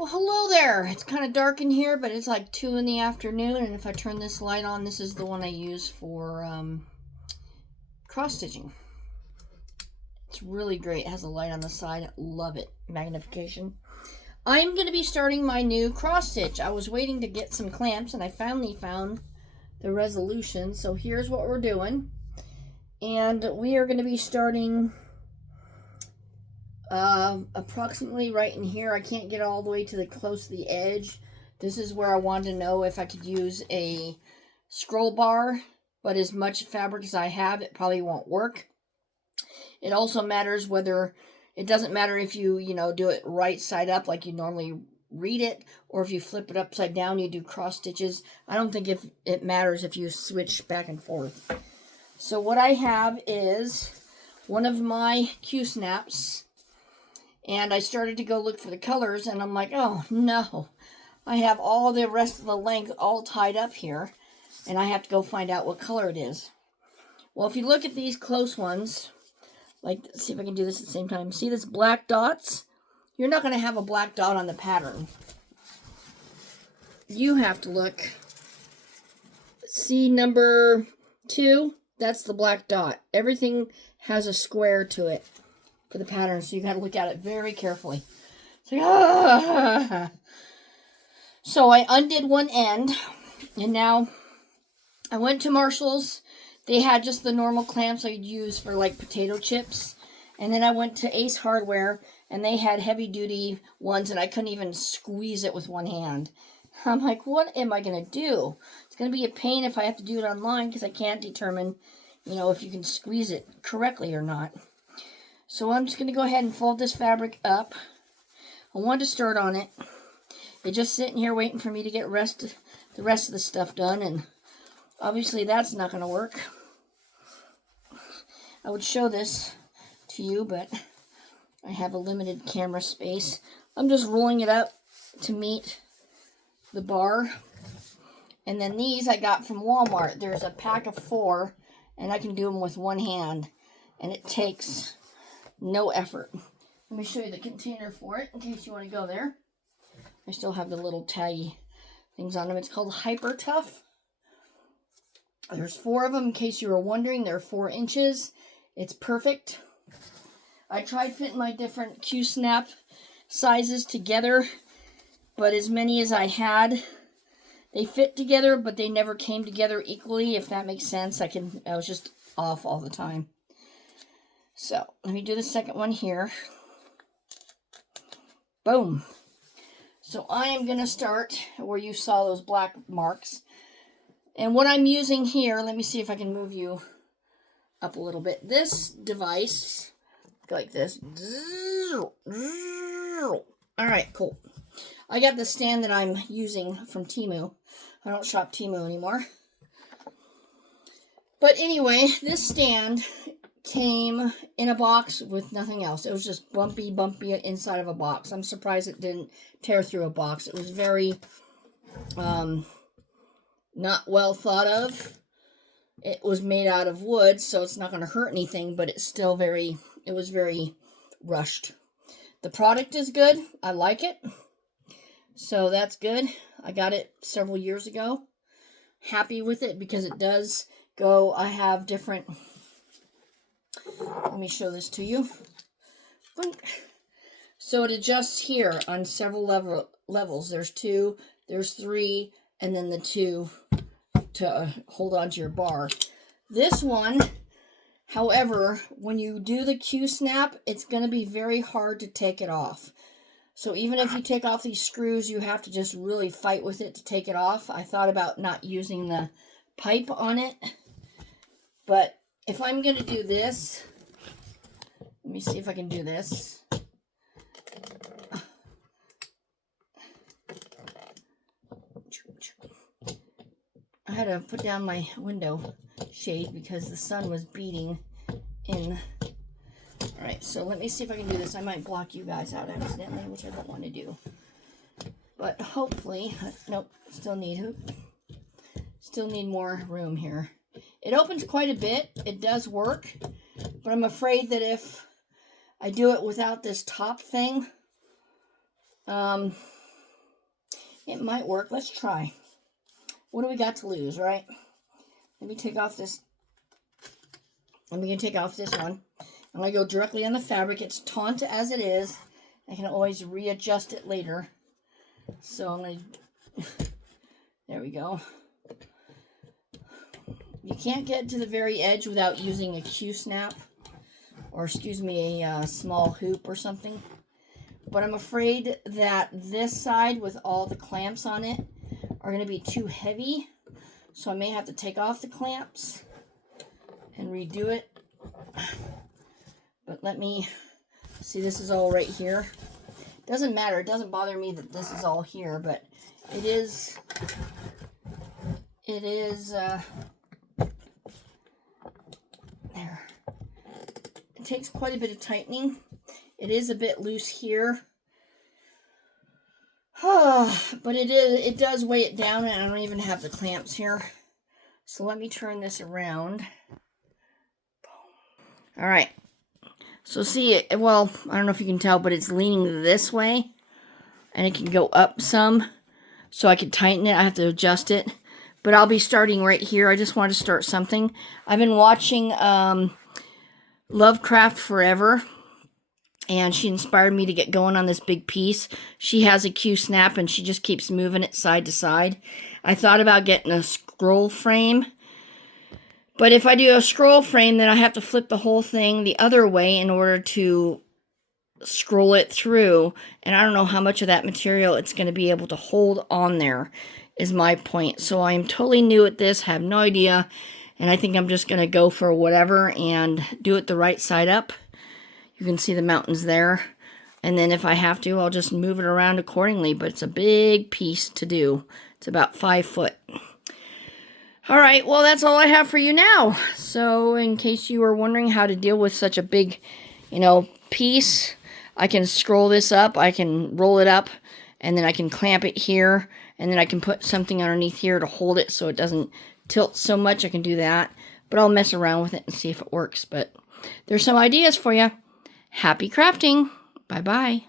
Well, hello there. It's kind of dark in here, but it's like 2 in the afternoon, and if I turn this light on, this is the one I use for cross stitching. It's really great. It has a light on the side. Love it. Magnification. I'm going to be starting my new cross stitch. I was waiting to get some clamps, and I finally found the resolution. So here's what we're doing. And we are going to be starting approximately right in here. I can't get all the way to the close to the edge. This is where I wanted to know if I could use a scroll bar, but as much fabric as I have, it probably won't work. It also matters whether, it doesn't matter if you do it right side up like you normally read it, or if you flip it upside down, you do cross stitches. I don't think if it matters if you switch back and forth. So what I have is one of my Q-snaps, and I started to go look for the colors, and I'm like, oh no, I have all the rest of the length all tied up here, and I have to go find out what color it is. Well, if you look at these close ones, like, see if I can do this at the same time. See this black dots? You're not going to have a black dot on the pattern. You have to look. See number 2? That's the black dot. Everything has a square to it for the pattern, so you got to look at it very carefully. It's like, ah. So I undid one end, and now I went to Marshall's. They had just the normal clamps I'd use for like potato chips. And then I went to Ace Hardware, and they had heavy duty ones, and I couldn't even squeeze it with one hand. I'm like, what am I going to do? It's going to be a pain if I have to do it online because I can't determine, if you can squeeze it correctly or not. So I'm just going to go ahead and fold this fabric up. I wanted to start on it. It's just sitting here waiting for me to get the rest of the stuff done, and obviously that's not going to work. I would show this to you, but I have a limited camera space. I'm just rolling it up to meet the bar. And then these I got from Walmart. There's a pack of 4, and I can do them with one hand, and it takes no effort. Let me show you the container for it in case you want to go there. I still have the little taggy things on them. It's called Hyper Tough. There's 4 of them in case you were wondering. They're 4 inches. It's perfect. I tried fitting my different Q-snap sizes together, but as many as I had, they fit together, but they never came together equally, if that makes sense. I was just off all the time. So, let me do the second one here. Boom. So, I am going to start where you saw those black marks. And what I'm using here, let me see if I can move you up a little bit. This device, like this. Alright, cool. I got the stand that I'm using from Temu. I don't shop Temu anymore. But anyway, this stand came in a box with nothing else. It was just bumpy inside of a box. I'm surprised it didn't tear through a box. It was very not well thought of. It was made out of wood, so it's not going to hurt anything, but it's still it was very rushed. The product is good. I like it. So that's good. I got it several years ago. Happy with it because it does go, I have different, let me show this to you. So it adjusts here on several levels. There's 2, there's 3, and then the 2 to hold on to your bar. This one, however, when you do the Q-snap, it's going to be very hard to take it off. So even if you take off these screws, you have to just really fight with it to take it off. I thought about not using the pipe on it. But if I'm going to do this, let me see if I can do this. I had to put down my window shade because the sun was beating in. Alright, so let me see if I can do this. I might block you guys out accidentally, which I don't want to do. But hopefully, nope, still need more room here. It opens quite a bit. It does work, but I'm afraid that if I do it without this top thing, It might work. Let's try. What do we got to lose, right? Let me take off this. I'm going to take off this one. I'm going to go directly on the fabric. It's taut as it is. I can always readjust it later. So I'm going to... There we go. You can't get to the very edge without using a Q-snap. Or, excuse me, a small hoop or something. But I'm afraid that this side with all the clamps on it are going to be too heavy. So I may have to take off the clamps and redo it. But let me see, this is all right here. Doesn't matter. It doesn't bother me that this is all here, but it is there. It takes quite a bit of tightening. It is a bit loose here. But it does weigh it down, and I don't even have the clamps here. So let me turn this around. All right. So see it, well, I don't know if you can tell, but it's leaning this way, and it can go up some. So I can tighten it. I have to adjust it. But I'll be starting right here. I just want to start something. I've been watching Lovecraft Forever, and she inspired me to get going on this big piece. She has a Q-snap, and she just keeps moving it side to side. I thought about getting a scroll frame, but if I do a scroll frame, then I have to flip the whole thing the other way in order to scroll it through, and I don't know how much of that material it's going to be able to hold on there, is my point. So I'm totally new at this, have no idea, and I think I'm just going to go for whatever and do it the right side up. You can see the mountains there. And then if I have to, I'll just move it around accordingly. But it's a big piece to do. It's about 5 foot. All right, well, that's all I have for you now. So in case you were wondering how to deal with such a big, piece, I can scroll this up. I can roll it up. And then I can clamp it here. And then I can put something underneath here to hold it so it doesn't tilt so much. I can do that. But I'll mess around with it and see if it works. But there's some ideas for you. Happy crafting. Bye-bye.